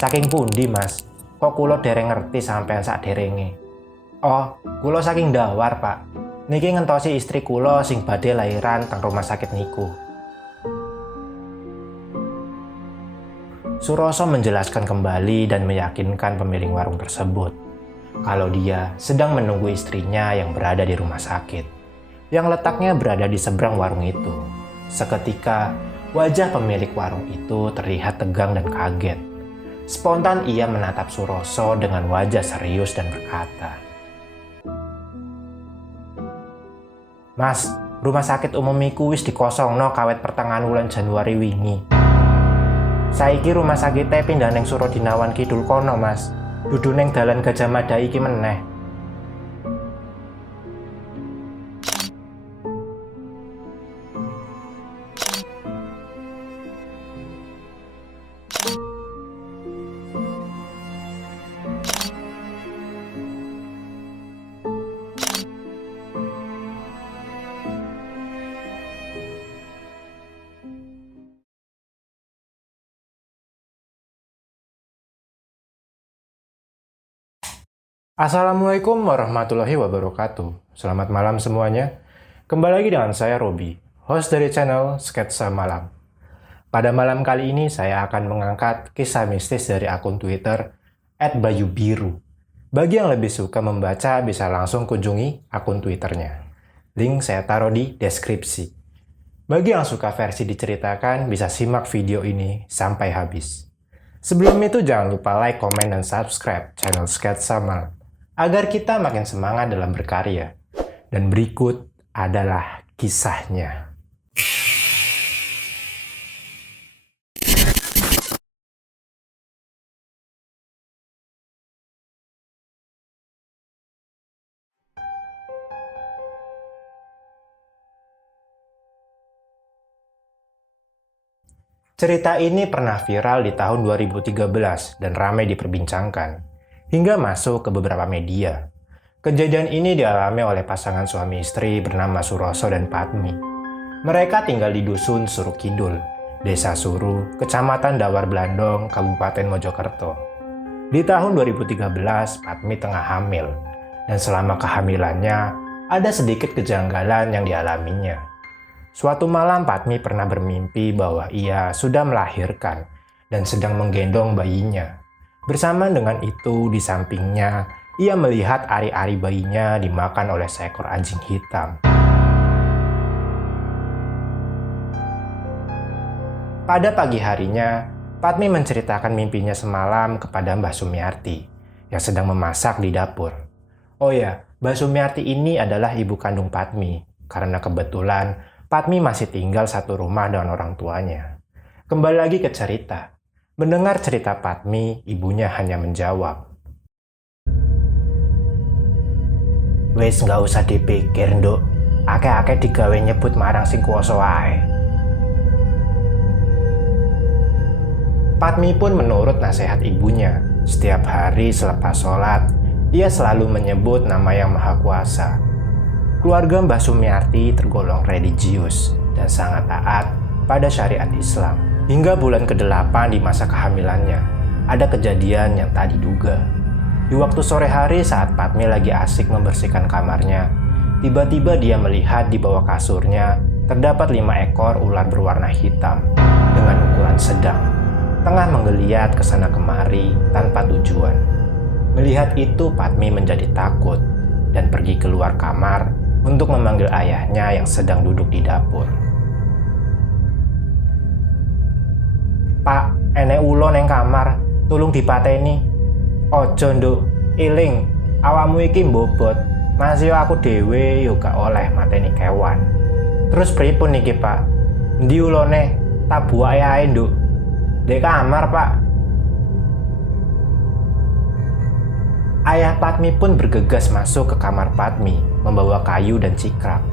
Saking pundi mas? Kok kula dereng ngerti sampean sak derenge? Oh, kula saking Dawar pak. Niki ngentosi istri kula sing badhe lairan teng rumah sakit niku. Suroso menjelaskan kembali dan meyakinkan pemilik warung tersebut kalau dia sedang menunggu istrinya yang berada di rumah sakit, yang letaknya berada di seberang warung itu. Seketika, wajah pemilik warung itu terlihat tegang dan kaget. Spontan ia menatap Suroso dengan wajah serius dan berkata, "Mas, rumah sakit umum iku wis dikosongno kawit pertengahan wulan Januari wingi. Saiki rumah sakitnya pindah neng Surodinawan Kidul kono mas. Dudu neng dalan Gajah Mada iki meneh." Assalamualaikum warahmatullahi wabarakatuh. Selamat malam semuanya. Kembali lagi dengan saya Robi, host dari channel Sketsa Malam. Pada malam kali ini saya akan mengangkat kisah mistis dari akun Twitter @bayubiru. Bagi yang lebih suka membaca bisa langsung kunjungi akun Twitternya. Link saya taruh di deskripsi. Bagi yang suka versi diceritakan bisa simak video ini sampai habis. Sebelum itu jangan lupa like, komen, dan subscribe channel Sketsa Malam agar kita makin semangat dalam berkarya. Dan berikut adalah kisahnya. Cerita ini pernah viral di tahun 2013 dan ramai diperbincangkan, hingga masuk ke beberapa media. Kejadian ini dialami oleh pasangan suami istri bernama Suroso dan Patmi. Mereka tinggal di dusun Suru Kidul, Desa Suru, Kecamatan Dawar Blandong, Kabupaten Mojokerto. Di tahun 2013, Patmi tengah hamil, dan selama kehamilannya, ada sedikit kejanggalan yang dialaminya. Suatu malam Patmi pernah bermimpi bahwa ia sudah melahirkan dan sedang menggendong bayinya. Bersamaan dengan itu, di sampingnya, ia melihat ari-ari bayinya dimakan oleh seekor anjing hitam. Pada pagi harinya, Patmi menceritakan mimpinya semalam kepada Mbah Sumiarti yang sedang memasak di dapur. Oh ya, Mbah Sumiarti ini adalah ibu kandung Patmi, karena kebetulan Patmi masih tinggal satu rumah dengan orang tuanya. Kembali lagi ke cerita. Mendengar cerita Patmi, ibunya hanya menjawab, "Wis nggak usah dipikir, Nduk. Akeh-akeh digawe nyebut marang sing kuwasa wae." Patmi pun menurut nasihat ibunya. Setiap hari selepas sholat, ia selalu menyebut nama Yang Maha Kuasa. Keluarga Mbah Sumiarti tergolong religius dan sangat taat pada syariat Islam. Hingga bulan ke-8 di masa kehamilannya, ada kejadian yang tak diduga. Di waktu sore hari saat Patmi lagi asik membersihkan kamarnya, tiba-tiba dia melihat di bawah kasurnya terdapat 5 ekor ular berwarna hitam dengan ukuran sedang, tengah menggeliat ke sana kemari tanpa tujuan. Melihat itu, Patmi menjadi takut dan pergi keluar kamar untuk memanggil ayahnya yang sedang duduk di dapur. "Pak, enek ulo neng kamar, tulung dipateni." "Ojo Nduk, iling, awakmu iki mbobot. Masih aku dhewe yo gak oleh mateni kewan." "Terus pripun niki Pak? Endi ulone? Tak buake ae Nduk." "Dek kamar Pak." Ayah Patmi pun bergegas masuk ke kamar Patmi, membawa kayu dan cikrak.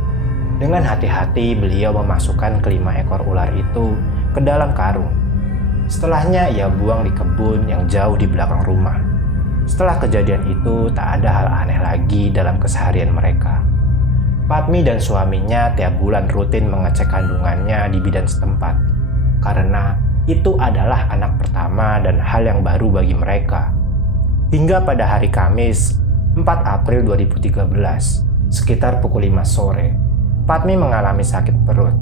Dengan hati-hati beliau memasukkan kelima ekor ular itu ke dalam karung. Setelahnya ia buang di kebun yang jauh di belakang rumah. Setelah kejadian itu, tak ada hal aneh lagi dalam keseharian mereka. Patmi dan suaminya tiap bulan rutin mengecek kandungannya di bidan setempat, karena Itu adalah anak pertama dan hal yang baru bagi mereka. Hingga pada hari Kamis, 4 April 2013, sekitar pukul 5 sore, Padmi mengalami sakit perut.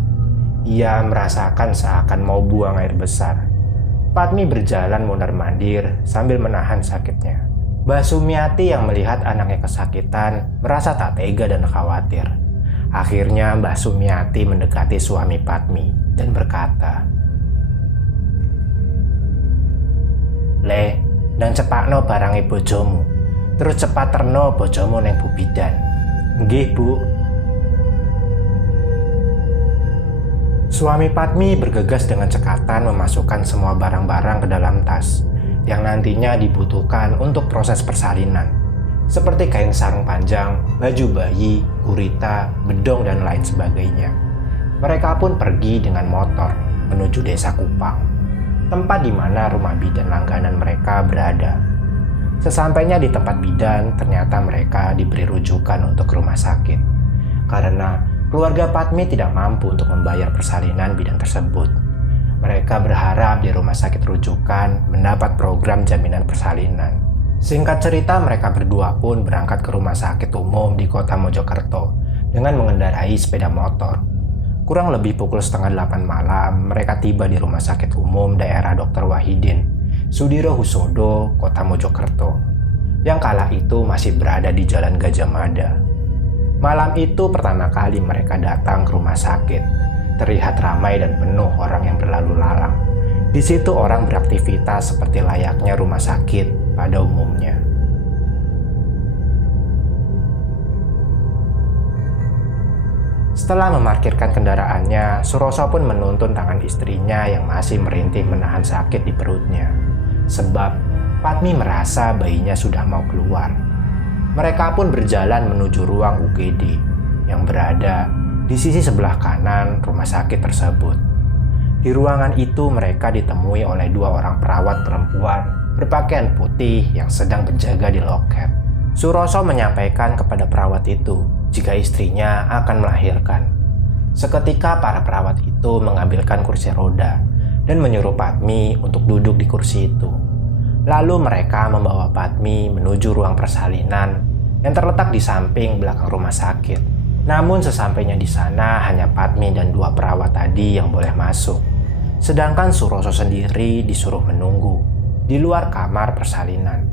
Ia merasakan seakan mau buang air besar. Padmi berjalan mondar-mandir sambil menahan sakitnya. Mbak Sumiati yang melihat anaknya kesakitan merasa tak tega dan khawatir. Akhirnya Mbak Sumiati mendekati suami Padmi dan berkata, "Le, nang cepakno barange bojomu. Terus cepat terno bojomu neng Bu Bidan." "Nggih, Bu." Suami Padmi bergegas dengan cekatan memasukkan semua barang-barang ke dalam tas yang nantinya dibutuhkan untuk proses persalinan, seperti kain sarung panjang, baju bayi, gurita, bedong, dan lain sebagainya. Mereka pun pergi dengan motor menuju desa Kupang, tempat di mana rumah bidan langganan mereka berada. Sesampainya di tempat bidan, ternyata mereka diberi rujukan untuk rumah sakit, karena keluarga Padmi tidak mampu untuk membayar persalinan bidan tersebut. Mereka berharap di rumah sakit rujukan mendapat program jaminan persalinan. Singkat cerita, mereka berdua pun berangkat ke rumah sakit umum di kota Mojokerto dengan mengendarai sepeda motor. Kurang lebih pukul 7:30 malam, mereka tiba di rumah sakit umum daerah Dr. Wahidin, Sudiro Husodo, kota Mojokerto, yang kala itu masih berada di Jalan Gajah Mada. Malam itu pertama kali mereka datang ke rumah sakit. Terlihat ramai dan penuh orang yang berlalu lalang. Di situ orang beraktivitas seperti layaknya rumah sakit pada umumnya. Setelah memarkirkan kendaraannya, Suroso pun menuntun tangan istrinya yang masih merintih menahan sakit di perutnya. Sebab Padmi merasa bayinya sudah mau keluar. Mereka pun berjalan menuju ruang UGD yang berada di sisi sebelah kanan rumah sakit tersebut. Di ruangan itu mereka ditemui oleh 2 orang perawat perempuan berpakaian putih yang sedang berjaga di loket. Suroso menyampaikan kepada perawat itu jika istrinya akan melahirkan. Seketika para perawat itu mengambilkan kursi roda dan menyuruh Padmi untuk duduk di kursi itu. Lalu mereka membawa Padmi menuju ruang persalinan yang terletak di samping belakang rumah sakit. Namun sesampainya di sana hanya Padmi dan 2 perawat tadi yang boleh masuk. Sedangkan Suroso sendiri disuruh menunggu di luar kamar persalinan.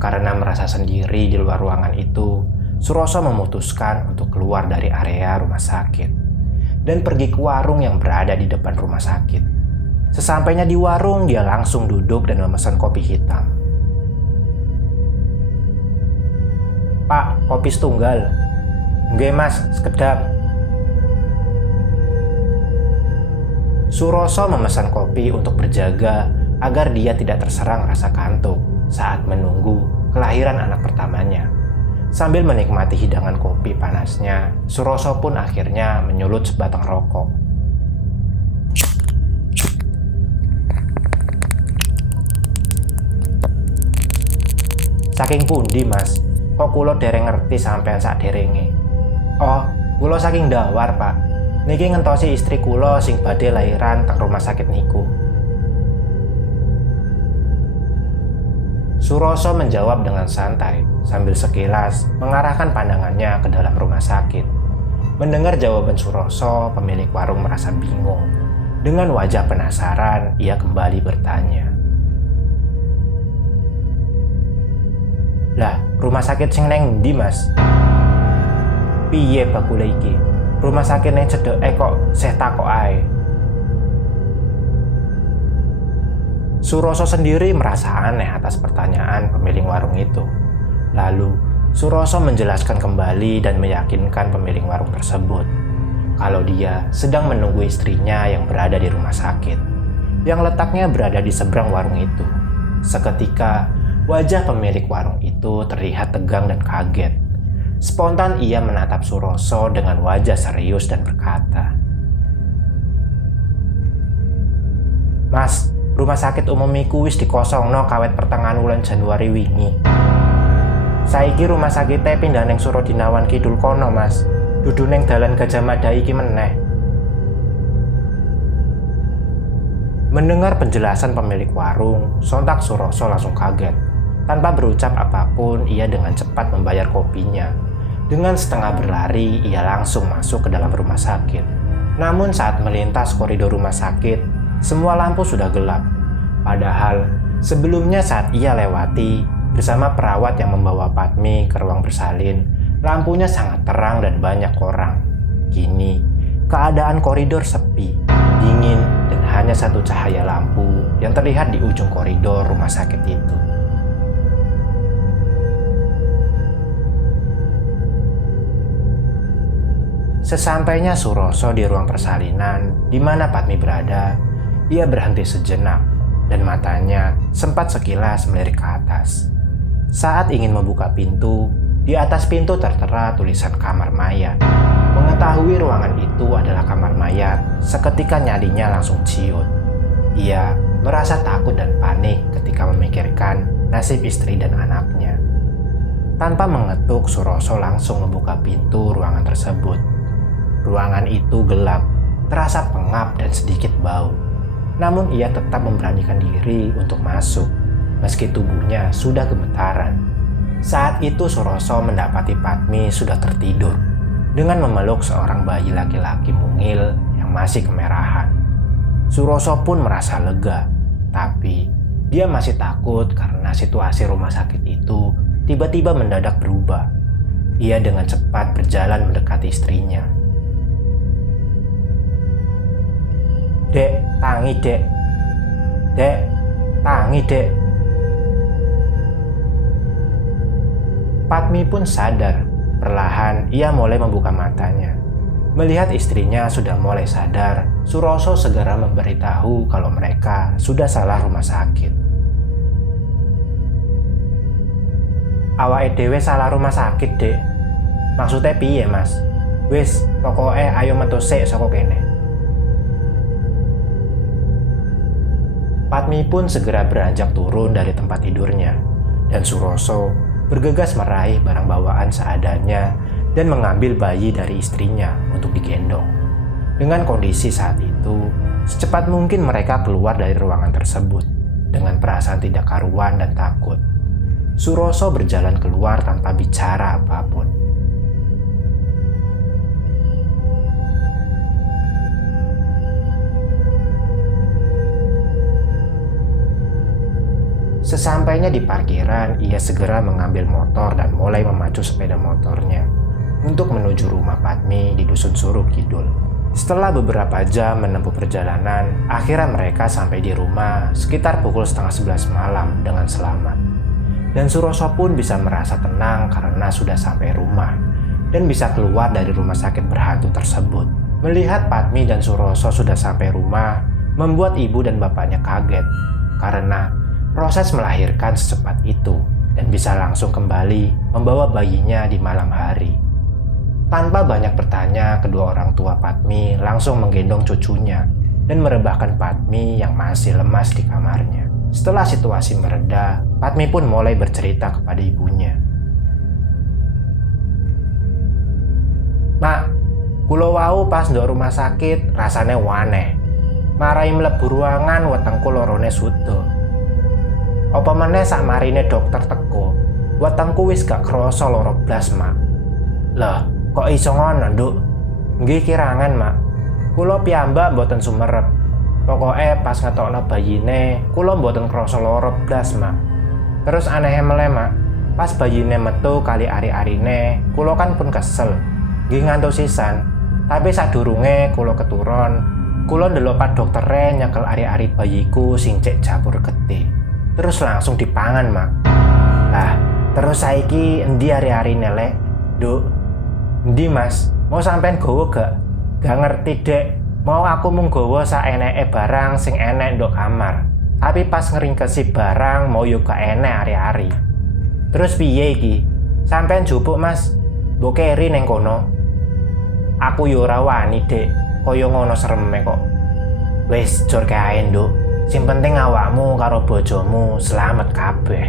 Karena merasa sendiri di luar ruangan itu, Suroso memutuskan untuk keluar dari area rumah sakit dan pergi ke warung yang berada di depan rumah sakit. Sesampainya di warung, dia langsung duduk dan memesan kopi hitam. "Pak, kopi setunggal." "Nggih mas, sekedap." Suroso memesan kopi untuk berjaga agar dia tidak terserang rasa kantuk saat menunggu kelahiran anak pertamanya. Sambil menikmati hidangan kopi panasnya, Suroso pun akhirnya menyulut sebatang rokok. "Saking pundi mas? Kok kulo dereng ngerti sampean sak derenge?" "Oh, kulo saking Dawar, Pak. Niki ngentosi istri kulo sing badhe lahiran teng rumah sakit niku." Suroso menjawab dengan santai sambil sekilas mengarahkan pandangannya ke dalam rumah sakit. Mendengar jawaban Suroso, pemilik warung merasa bingung. Dengan wajah penasaran, ia kembali bertanya, "Lah, rumah sakit sing neng ndi, Mas?" "Piye bakule iki? Rumah sakit neng cedeke kok seh takok ae." Suroso sendiri merasa aneh atas pertanyaan pemilik warung itu. Lalu, Suroso menjelaskan kembali dan meyakinkan pemilik warung tersebut kalau dia sedang menunggu istrinya yang berada di rumah sakit, yang letaknya berada di seberang warung itu. Seketika, wajah pemilik warung itu terlihat tegang dan kaget. Spontan ia menatap Suroso dengan wajah serius dan berkata, "Mas, rumah sakit umum iku wis dikosongno kawit pertengahan wulan Januari wingi. Saiki rumah sakitnya pindah neng Surodinawan Kidul kono, Mas. Dudu neng dalan Gajah Mada iki meneh." Mendengar penjelasan pemilik warung, sontak Suroso langsung kaget. Tanpa berucap apapun, ia dengan cepat membayar kopinya. Dengan setengah berlari, ia langsung masuk ke dalam rumah sakit. Namun saat melintas koridor rumah sakit, semua lampu sudah gelap. Padahal, sebelumnya saat ia lewati, bersama perawat yang membawa Padmi ke ruang bersalin, lampunya sangat terang dan banyak orang. Kini, keadaan koridor sepi, dingin, dan hanya satu cahaya lampu yang terlihat di ujung koridor rumah sakit itu. Sesampainya Suroso di ruang persalinan di mana Padmi berada, ia berhenti sejenak dan matanya sempat sekilas melirik ke atas. Saat ingin membuka pintu, di atas pintu tertera tulisan kamar mayat. Mengetahui ruangan itu adalah kamar mayat, seketika nyalinya langsung ciut. Ia merasa takut dan panik ketika memikirkan nasib istri dan anaknya. Tanpa mengetuk, Suroso langsung membuka pintu ruangan tersebut. Ruangan itu gelap, terasa pengap dan sedikit bau. Namun ia tetap memberanikan diri untuk masuk, meski tubuhnya sudah gemetaran. Saat itu Suroso mendapati Padmi sudah tertidur, dengan memeluk seorang bayi laki-laki mungil yang masih kemerahan. Suroso pun merasa lega, tapi dia masih takut karena situasi rumah sakit itu tiba-tiba mendadak berubah. Ia dengan cepat berjalan mendekati istrinya. "Dek, tangi dek. Dek, tangi dek." Padmi pun sadar. Perlahan ia mulai membuka matanya. Melihat istrinya sudah mulai sadar, Suroso segera memberitahu kalau mereka sudah salah rumah sakit. "Awake dhewe salah rumah sakit, Dek. Maksudnya piye, Mas? Wis, pokoke ayo metu sik saka kene." Padmi pun segera beranjak turun dari tempat tidurnya, dan Suroso bergegas meraih barang bawaan seadanya dan mengambil bayi dari istrinya untuk digendong. Dengan kondisi saat itu, secepat mungkin mereka keluar dari ruangan tersebut dengan perasaan tidak karuan dan takut. Suroso berjalan keluar tanpa bicara apapun. Sesampainya di parkiran, ia segera mengambil motor dan mulai memacu sepeda motornya untuk menuju rumah Padmi di Dusun Suruh Kidul. Setelah beberapa jam menempuh perjalanan, akhirnya mereka sampai di rumah sekitar pukul 10:30 malam dengan selamat. Dan Suroso pun bisa merasa tenang karena sudah sampai rumah dan bisa keluar dari rumah sakit berhantu tersebut. Melihat Padmi dan Suroso sudah sampai rumah, membuat ibu dan bapaknya kaget karena proses melahirkan secepat itu dan bisa langsung kembali membawa bayinya di malam hari. Tanpa banyak bertanya, kedua orang tua Padmi langsung menggendong cucunya dan merebahkan Padmi yang masih lemas di kamarnya. Setelah situasi mereda, Padmi pun mulai bercerita kepada ibunya. "Mak, kulo wau pas ndok rumah sakit rasane waneh. Marai mlebu ruangan wetengku lorone sudo. Apa meneh sakmarine dokter teko, wetengku wis gak krasa loro blas, Mak." "Lah, kok iso ngono, Nduk?" "Nggih kirangan, Mak. Kula piyambak mboten sumerep. Pokoke pas ngetokno bayine, kula mboten krasa loro blas, Mak. Terus aneh meneh, Mak. Pas bayine metu kali ari-arine, kula kan pun kesel. Nggih ngantuk sisan. Tapi sadurunge kula keturun, kula ndelok Pak doktere nyekel ari-ari bayiku sing cek jabur getih. Terus langsung dipangan, Mak. Lah, terus saiki endi ari-arine lek, Nduk?" "Endi, Mas? Mau sampean gowo gak?" "Gak ngerti, Dek. Mau aku mung gowo saeneke barang sing enek ndok kamar. Tapi pas ngeringkesi barang mau yo gak enek ari-ari." "Terus piye iki? Sampean jupuk, Mas. Mbok keri ning kono." "Aku yo ora wani, Dek. Kaya ngono sereme kok." "Wis, jor kae, Nduk. Sing penting awakmu karo bojomu selamat kabeh."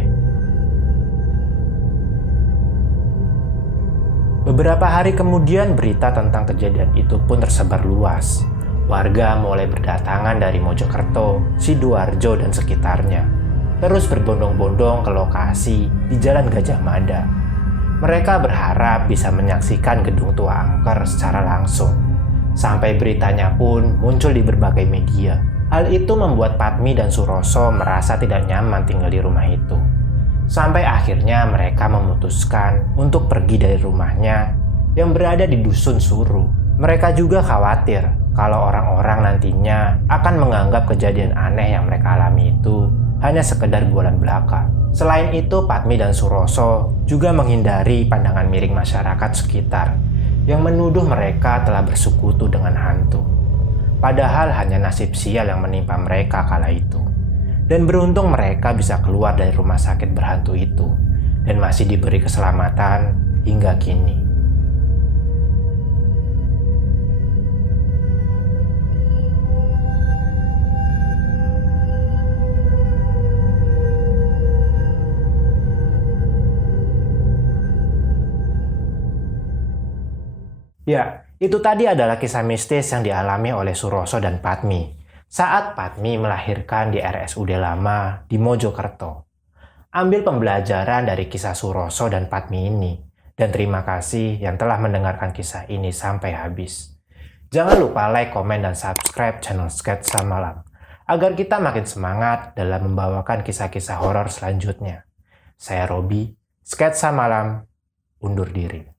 Beberapa hari kemudian berita tentang kejadian itu pun tersebar luas. Warga mulai berdatangan dari Mojokerto, Sidoarjo, dan sekitarnya, terus berbondong-bondong ke lokasi di Jalan Gajah Mada. Mereka berharap bisa menyaksikan gedung tua angker secara langsung. Sampai beritanya pun muncul di berbagai media. Hal itu membuat Patmi dan Suroso merasa tidak nyaman tinggal di rumah itu. Sampai akhirnya mereka memutuskan untuk pergi dari rumahnya yang berada di Dusun Suru. Mereka juga khawatir kalau orang-orang nantinya akan menganggap kejadian aneh yang mereka alami itu hanya sekedar bualan belaka. Selain itu, Patmi dan Suroso juga menghindari pandangan miring masyarakat sekitar yang menuduh mereka telah bersekutu dengan hantu. Padahal hanya nasib sial yang menimpa mereka kala itu. Dan beruntung mereka bisa keluar dari rumah sakit berhantu itu dan masih diberi keselamatan hingga kini. Ya, itu tadi adalah kisah mistis yang dialami oleh Suroso dan Patmi saat Patmi melahirkan di RSUD Lama di Mojokerto. Ambil pembelajaran dari kisah Suroso dan Patmi ini, dan terima kasih yang telah mendengarkan kisah ini sampai habis. Jangan lupa like, komen, dan subscribe channel Sketsa Malam, agar kita makin semangat dalam membawakan kisah-kisah horor selanjutnya. Saya Robi, Sketsa Malam, undur diri.